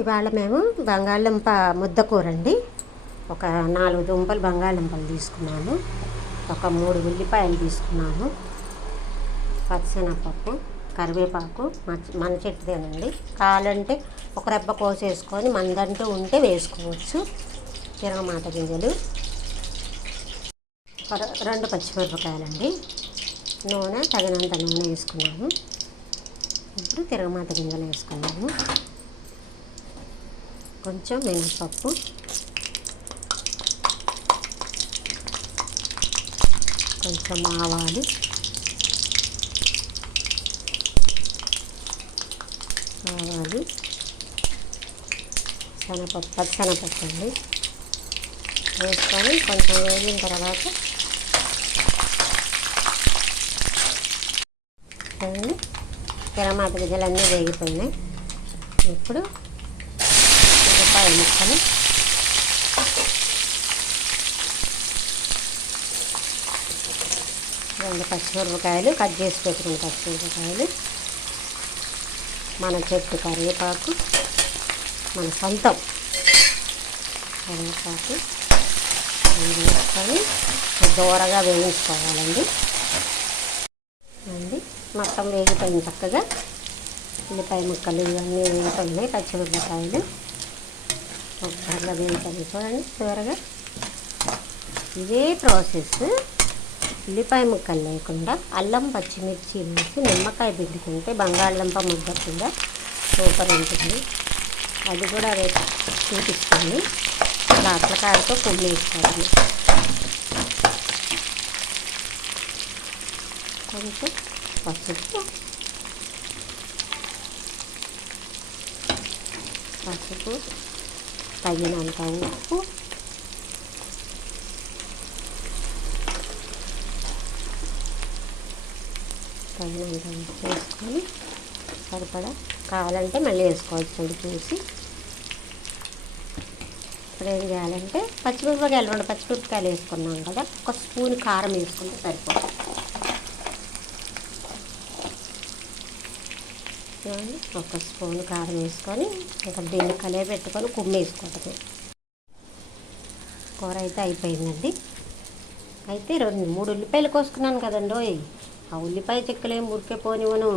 ఇవాళ మేము బంగాళదుంప ముద్దకూర అండి. ఒక 4 దుంపలు బంగాళదుంపలు తీసుకున్నాను, ఒక 3 ఉల్లిపాయలు తీసుకున్నాను, పచ్చిశనగపప్పు, కరివేపాకు మన చెట్టుదేనండి. కావాలంటే ఒక రెబ్బ కోసేసుకొని మందంటూ ఉంటే వేసుకోవచ్చు. తిరగమాత గింజలు, 2 పచ్చిమిరపకాయలండి, నూనె తగినంత నూనె వేసుకున్నాను. ఇప్పుడు తిరగమాత గింజలు వేసుకున్నాను, కొంచెం మినపప్పు, కొంచెం ఆవాలు, పచ్చిశనగపప్పు అండి వేసుకొని కొంచెం వేగిన తర్వాత తిరగమాత గింజలన్నీ వేగిపోయినాయి. ఇప్పుడు ఉల్లిపాయ ముక్కలు, రెండు పచ్చిమిరపకాయలు, కట్ చేసి పెట్టుకున్న పచ్చిమిరపకాయలు, మన చెట్టు కరివేపాకు, మన సొంతం కరివేపాకు వేసుకొని దూరగా వేయించుకోవాలండి. మొత్తం వేగిపోయింది చక్కగా. ఉల్లిపాయ ముక్కలు ఇవన్నీ వేగిపోయినాయి. పచ్చిమిరపకాయలు బాగా వేగిపోయి చూడండి త్వరగా. ఇదే ప్రాసెస్ ఉల్లిపాయ ముక్కలు లేకుండా అల్లం పచ్చిమిర్చి వేసి నిమ్మకాయ పిండుకుంటే బంగాళదుంప ముద్ద కూడా సూపర్ ఉంటుంది. అది కూడా రేపు చూపిస్తుంది. అట్లకాయతో పువ్వు వేసుకోవాలి. కొంచెం పసుపు, తగినంత ఉప్పు, వేసుకొని సరిపడా కావాలంటే మళ్ళీ వేసుకోవచ్చు చూసి. ఇప్పుడు ఏం చేయాలంటే పచ్చిమిరపకాయలు 2 పచ్చిమిరపకాయలు వేసుకున్నాం కదా, ఒక స్పూన్ కారం వేసుకుంటే సరిపోతుంది. ఒక స్పూన్ కారం వేసుకొని ఇంకా దీన్ని కలిపి పెట్టుకొని కుమ్మేసుకోవటమే. కూర అయితే అయిపోయిందండి. అయితే 2-3 ఉల్లిపాయలు కోసుకున్నాను కదండోయ్. ఆ ఉల్లిపాయ చెక్కలేం ఉరికే పోనివ్వను,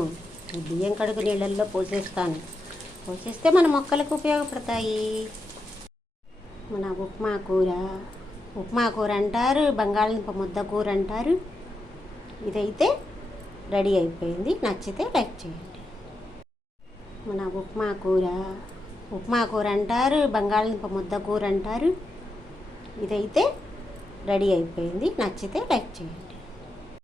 బియ్యం కడుగు నీళ్ళల్లో పోసేస్తాను. పోసేస్తే మన మొక్కలకు ఉపయోగపడతాయి. మన ఉప్మా కూర అంటారు, బంగాళదుంప ముద్ద కూర అంటారు. ఇదైతే రెడీ అయిపోయింది. నచ్చితే లైక్ చేయండి. మన ఉప్మా కూర అంటారు, బంగాళదుంప ముద్ద కూర అంటారు. ఇదైతే రెడీ అయిపోయింది. నచ్చితే లైక్ చేయండి.